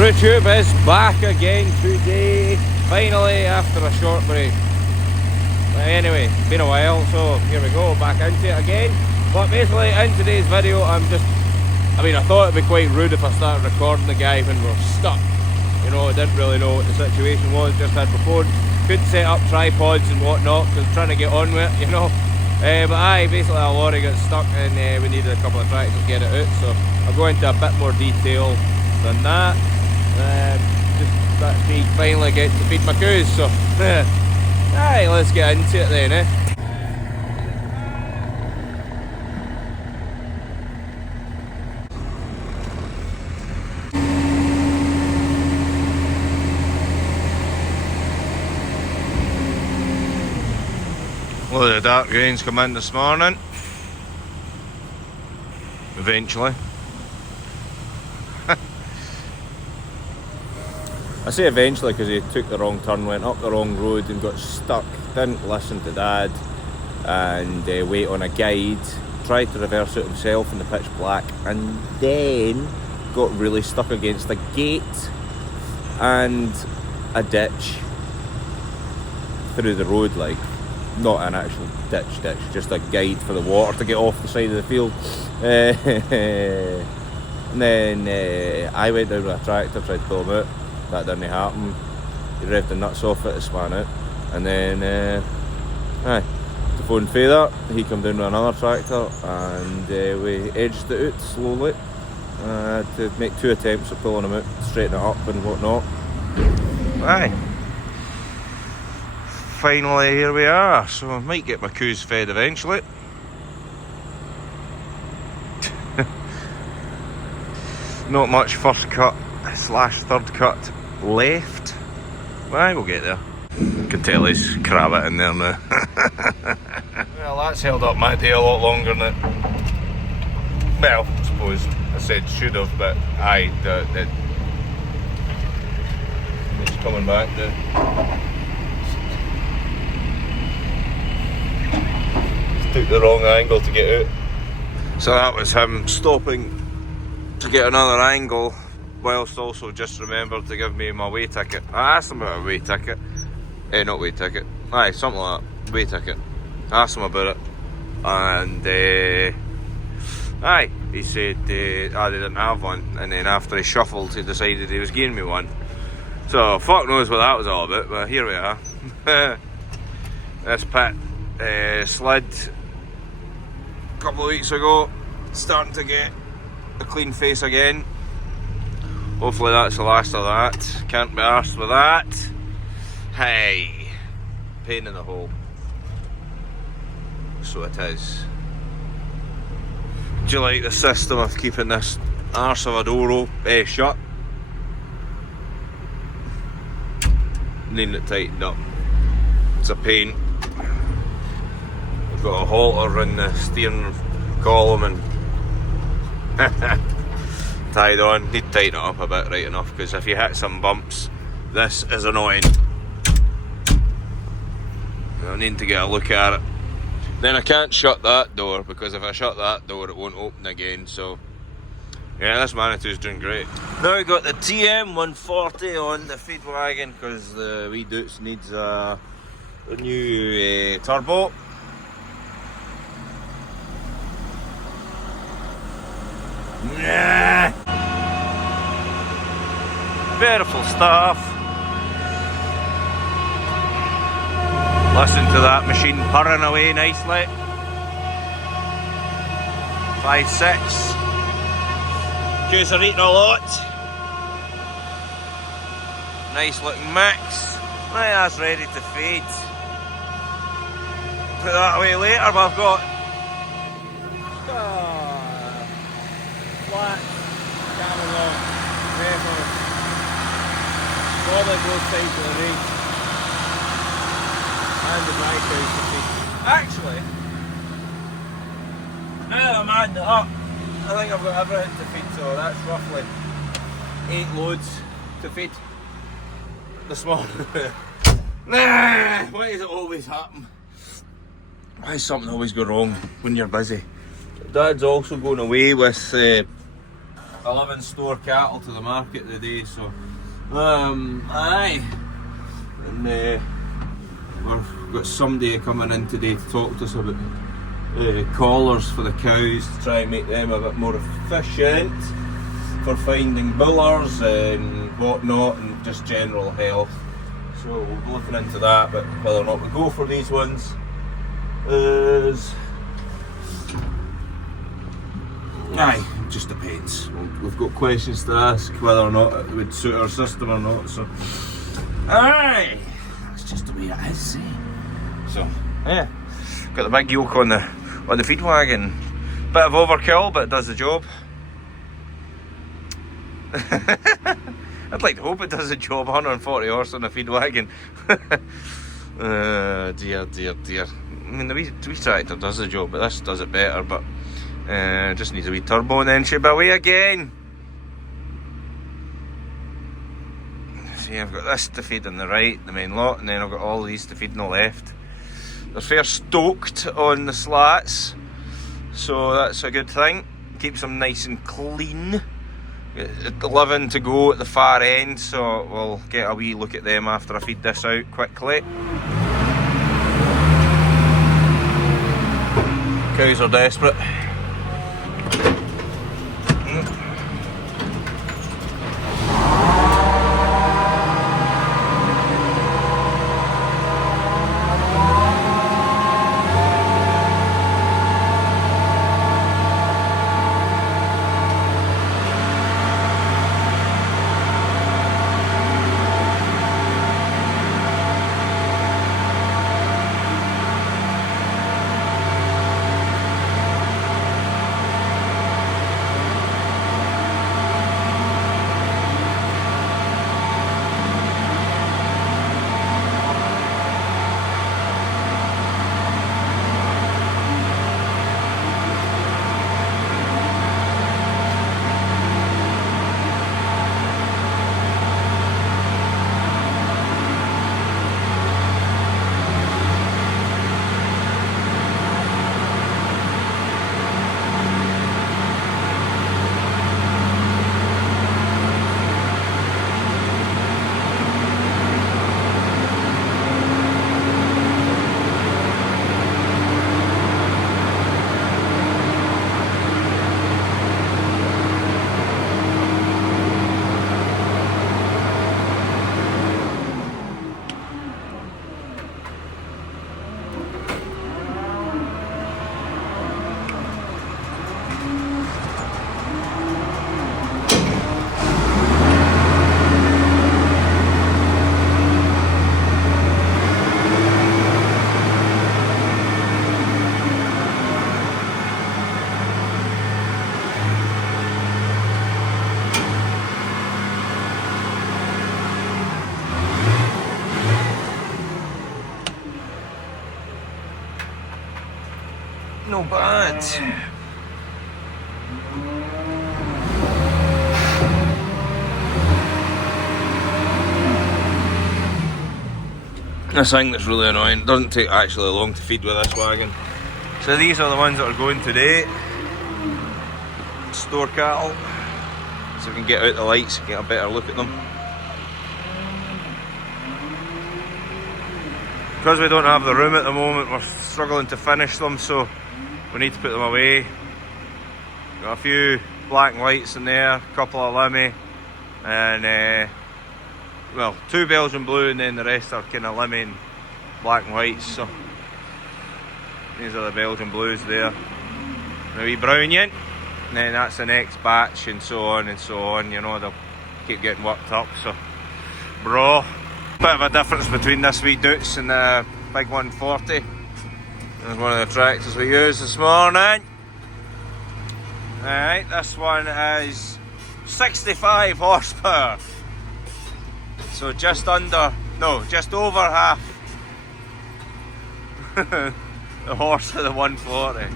YouTube is back again today, finally, after a short break. But anyway, it's been a while, so here we go, back into it again. But basically, in today's video, I thought it'd be quite rude if I started recording the guy when we're stuck. You know, I didn't really know what the situation was, just had my phone, couldn't set up tripods and whatnot, because I'm trying to get on with it, you know. But basically a lorry got stuck and we needed a couple of tractors to get it out, so I'll go into a bit more detail than that. Just that's me finally getting to feed my cows, so aye, let's get into it then, eh? Well, the dark rain's come in this morning. Eventually. I say eventually because he took the wrong turn, went up the wrong road and got stuck, didn't listen to Dad and wait on a guide, tried to reverse it himself in the pitch black and then got really stuck against a gate and a ditch through the road, like not an actual ditch, just a guide for the water to get off the side of the field. And then I went down with a tractor, tried to pull him out. That didn't happen. He revved the nuts off it, it span out. And then, the phone feather, he come down with another tractor and we edged it out slowly to make 2 attempts at pulling him out, straighten it up and whatnot. Aye. Finally, here we are. So I might get my coos fed eventually. Not much first cut / third cut left. Aye, we'll get there. You can tell he's crab in there now. Well, that's held up my day a lot longer than it. Well, I suppose I said should have, but aye, it's coming back now. Took the wrong angle to get out. So that was him stopping to get another angle, whilst also just remembered to give me my way ticket. I asked him about a way ticket. Not way ticket. Aye, something like that. Way ticket. I asked him about it. And he said they didn't have one. And then after he shuffled, he decided he was giving me one. So fuck knows what that was all about, but here we are. This pit slid a couple of weeks ago, starting to get a clean face again. Hopefully that's the last of that. Can't be arsed with that. Hey, pain in the hole. So it is. Do you like the system of keeping this arse of a door shut? Needing it tightened up. It's a pain. I've got a halter in the steering column and tied on. Need to tighten it up a bit right enough, because if you hit some bumps, this is annoying. I need to get a look at it. Then I can't shut that door, because if I shut that door it won't open again. So yeah, this Manitou's doing great. Now we got the TM140 on the feed wagon because the wee Doots needs a new turbo. Yeah. Beautiful stuff. Listen to that machine purring away nicely. 5.6. Cows are eating a lot. Nice looking mix. Right, that's ready to feed. Put that away later, but I've got flat, Camelot, Heifer, solid both sides of the range, and the dry cows to feed. Actually, now that I'm adding it up, I think I've got everything to feed, so that's roughly 8 loads to feed this morning. Nah, why does it always happen? Why does something always go wrong when you're busy? Dad's also going away with 11 store cattle to the market today, so aye, and we've got somebody coming in today to talk to us about collars for the cows to try and make them a bit more efficient for finding bullers and whatnot, and just general health. So we'll be looking into that, but whether or not we go for these ones is aye, it just depends. We've got questions to ask whether or not it would suit our system or not. So aye, that's just the way it is. So yeah, got the big yoke on the feed wagon. Bit of overkill, but it does the job. I'd like to hope it does the job. 140 horse on a feed wagon. Dear. I mean, the wee tractor does the job, but this does it better. But just needs a wee turbo and then she'll be away again. See, I've got this to feed on the right, the main lot, and then I've got all these to feed on the left. They're fair stoked on the slats, so that's a good thing. Keeps them nice and clean. 11 to go at the far end, so we'll get a wee look at them after I feed this out quickly. Cows are desperate. No bad. This thing that's really annoying. It doesn't take actually long to feed with this wagon. So these are the ones that are going today. Store cattle. So we can get out the lights and get a better look at them. Because we don't have the room at the moment, we're struggling to finish them, so we need to put them away. Got a few black and whites in there, a couple of Limmy, and well, 2 Belgian blue, and then the rest are kind of Limmy and black and whites. So these are the Belgian blues there. The wee brown yin, and then that's the next batch, and so on and so on. You know, they'll keep getting worked up. So, bro, bit of a difference between this wee Dutz and the big 140. There's one of the tractors we used this morning. Alright, this one is 65 horsepower. So just over half the horse of the 140.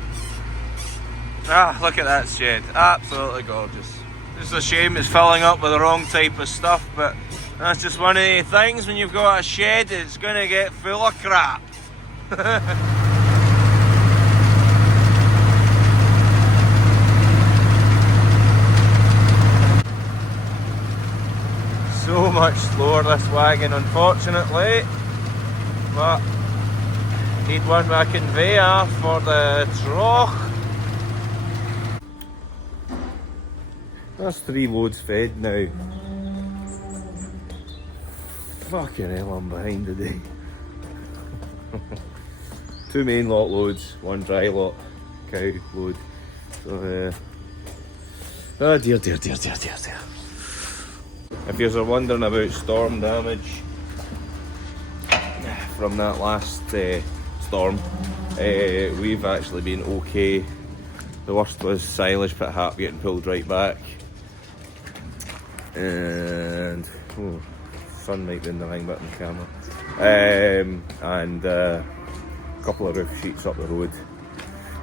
Ah, look at that shed. Absolutely gorgeous. It's a shame it's filling up with the wrong type of stuff, but that's just one of the things when you've got a shed, it's going to get full of crap. so much slower, this wagon, unfortunately. But need one with a conveyor for the trough. That's 3 loads fed now. Fucking hell, I'm behind today. 2 main lot loads, 1 dry lot cow load. So, oh dear, dear, dear, dear, dear, dear. If you're wondering about storm damage from that last storm, we've actually been okay. The worst was silage pit hat getting pulled right back. And sun might be in the line bit in the camera. And a couple of roof sheets up the road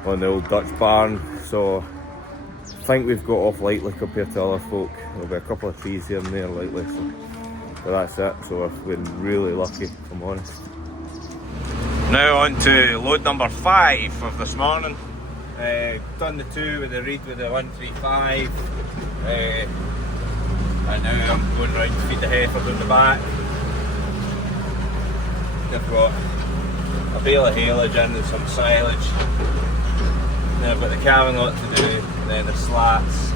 on the old Dutch barn. So I think we've got off lightly compared to other folk. There'll be a couple of trees here and there lightly, but that's it. So we've been really lucky, if I'm honest. Now on to load number 5 of this morning. Done the 2 with the reed with the 135. And now I'm going round to feed the heifer down the back. They've got a bale of haylage in and some silage. Now I've got the calving lot to do, and then the slats.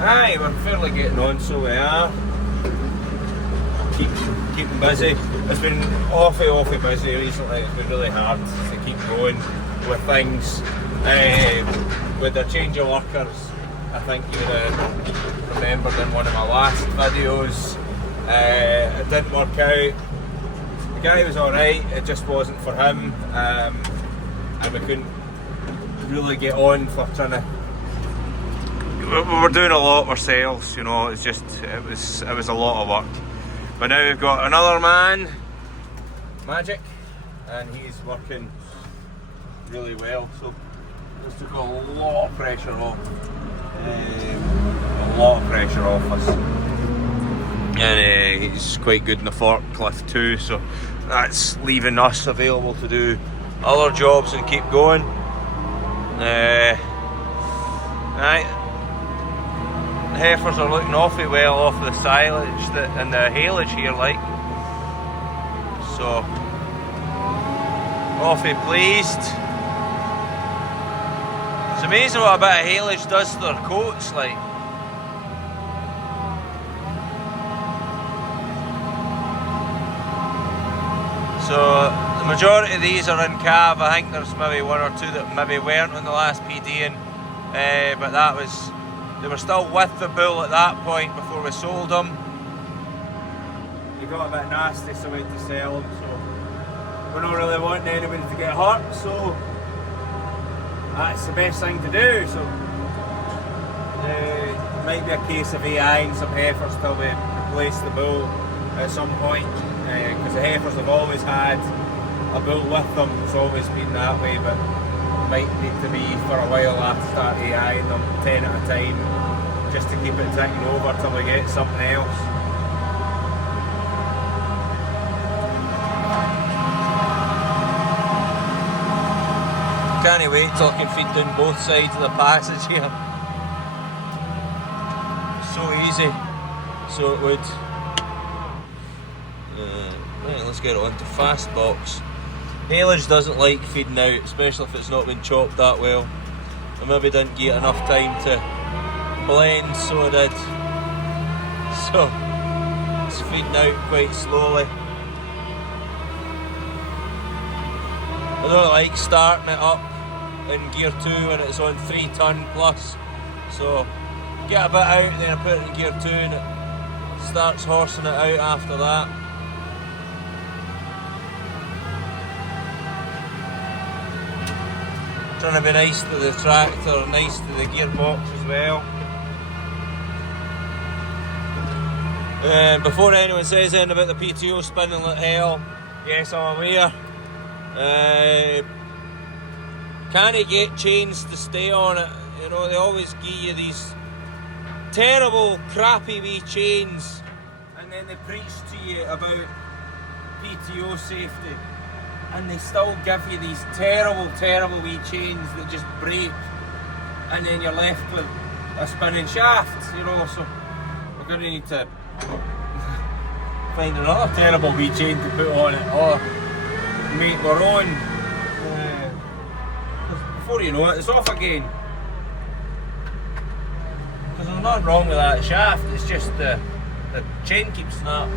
Aye, we're fairly getting on, so we are. Keeping busy. It's been awfully busy recently. It's been really hard to keep going with things. With the change of workers, I think you would have remembered in one of my last videos, it didn't work out. The guy was alright, it just wasn't for him, and we couldn't really get on for trying to. We were doing a lot ourselves, you know. It's just it was a lot of work. But now we've got another man, Magic, and he's working really well. So just took a lot of pressure off. A lot of pressure off us. And he's quite good in the forklift too, so that's leaving us available to do other jobs and keep going. Right. The heifers are looking awfully well off the silage and the haylage here, like. So, awfully pleased. It's amazing what a bit of haylage does to their coats, like. So the majority of these are in calf. I think there's maybe 1 or 2 that maybe weren't on the last PDing, but that was, they were still with the bull at that point before we sold them. He got a bit nasty, so we had to sell them. So we're not really wanting anybody to get hurt, so that's the best thing to do. So it might be a case of AIing some heifers till we replace the bull at some point, because the heifers have always had a bull with them. It's always been that way, but might need to be for a while after start AIing them 10 at a time, just to keep it ticking over till we get something else. Can't wait till I can feed down both sides of the passage here. So easy. So it would. Right, let's get it onto fast box. Haylage doesn't like feeding out, especially if it's not been chopped that well. I maybe didn't get enough time to blend, so I did. So it's feeding out quite slowly. I don't like starting it up in gear 2 when it's on 3 ton plus. So get a bit out, then I put it in gear 2 and it starts horsing it out after that. Trying to be nice to the tractor, nice to the gearbox as well. Before anyone says anything about the PTO spinning like hell, yes, I'm aware. Can't get chains to stay on it. You know, they always give you these terrible, crappy wee chains, and then they preach to you about PTO safety, and they still give you these terrible wee chains that just break, and then you're left with a spinning shaft, you know. So we're going to need to find another terrible wee chain to put on it, or make our own. Before you know it, it's off again. Because there's nothing wrong with that shaft, it's just the chain keeps snapped.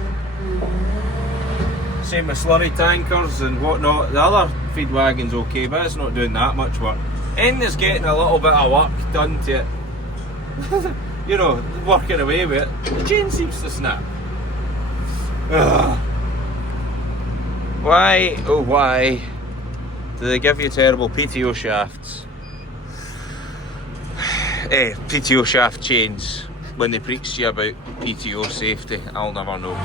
Same with slurry tankers and whatnot. The other feed wagon's okay, but it's not doing that much work. Is getting a little bit of work done to it. You know, working away with it. The chain seems to snap. Ugh. Why, oh why, do they give you terrible PTO shafts? PTO shaft chains when they preach to you about PTO safety. I'll never know.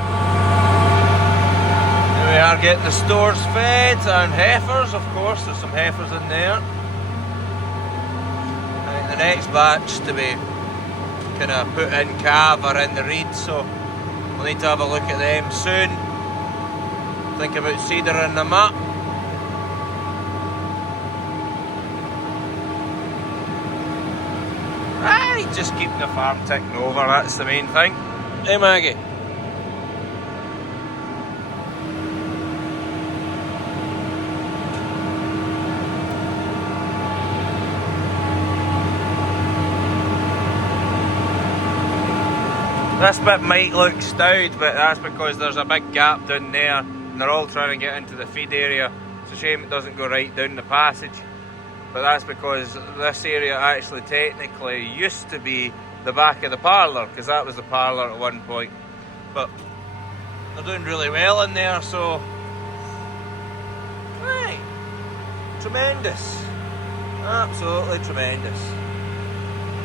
Here we are getting the stores fed and heifers, of course, there's some heifers in there. And the next batch to be kind of put in calf are in the reed, so we'll need to have a look at them soon. Think about seedering them up. Right, just keeping the farm ticking over, that's the main thing. Hey Maggie. This bit might look stowed, but that's because there's a big gap down there and they're all trying to get into the feed area. It's a shame it doesn't go right down the passage, but that's because this area actually technically used to be the back of the parlour, because that was the parlour at one point. But they're doing really well in there, so right, tremendous, absolutely tremendous.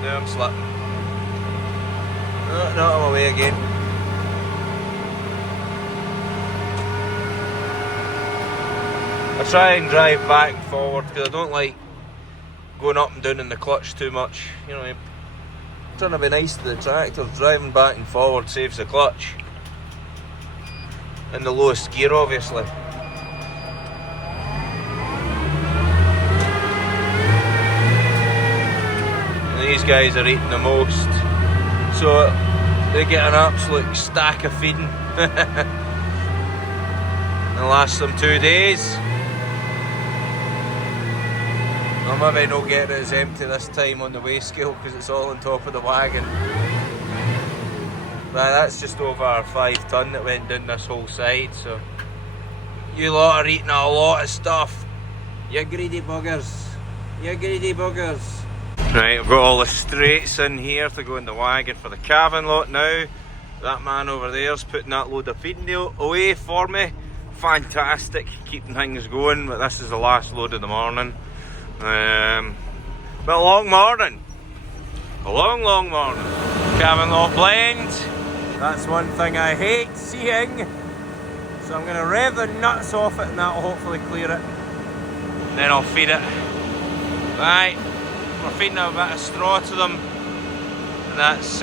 Now I'm slipping. No, I'm away again. I try and drive back and forward because I don't like going up and down in the clutch too much. You know, I'm trying to be nice to the tractor. Driving back and forward saves the clutch. In the lowest gear, obviously. And these guys are eating the most. So they get an absolute stack of feeding. It'll last them 2 days. I'll maybe not get it as empty this time on the weigh scale because it's all on top of the wagon. But that's just over 5 tonne that went down this whole side, so you lot are eating a lot of stuff. You greedy buggers. You greedy buggers. Right, I've got all the straights in here to go in the wagon for the calving lot now. That man over there's putting that load of feeding away for me. Fantastic, keeping things going, but this is the last load of the morning. But a long morning. A long morning. Calving lot blend. That's one thing I hate seeing. So I'm going to rev the nuts off it and that'll hopefully clear it. Then I'll feed it. Right. We're feeding a bit of straw to them, and that's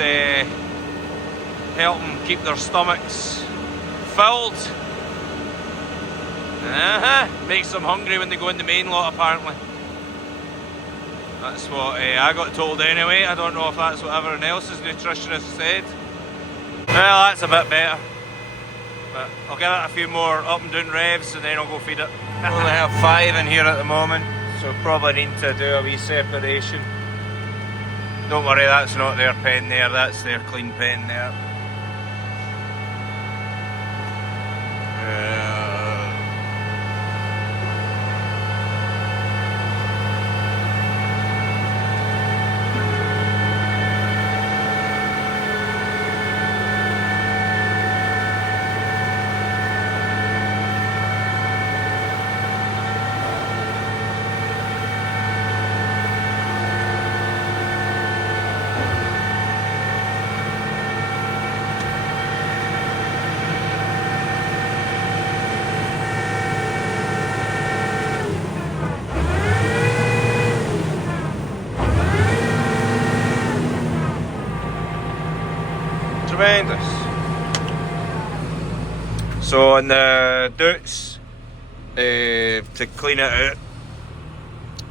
help them keep their stomachs filled. Makes them hungry when they go in the main lot, apparently. That's what I got told anyway. I don't know if that's what everyone else's nutritionist said. Well, that's a bit better. But I'll give it a few more up and down revs and then I'll go feed it. I only have 5 in here at the moment, so probably need to do a wee separation. Don't worry, that's not their pen there, that's their clean pen there. Tremendous. So on the Dutz, to clean it out,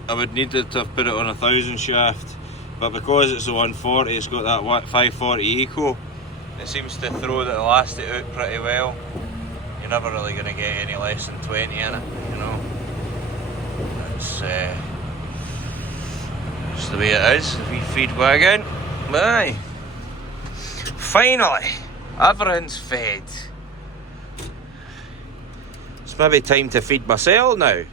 I would need to have put it on 1000 shaft, but because it's a 140, it's got that 540 Eco, It seems to throw the elastic out pretty well. You're never really going to get any less than 20 in it, you know. It's just the way it is. If we feed wagon, aye. Finally, everything's fed. It's maybe time to feed myself now.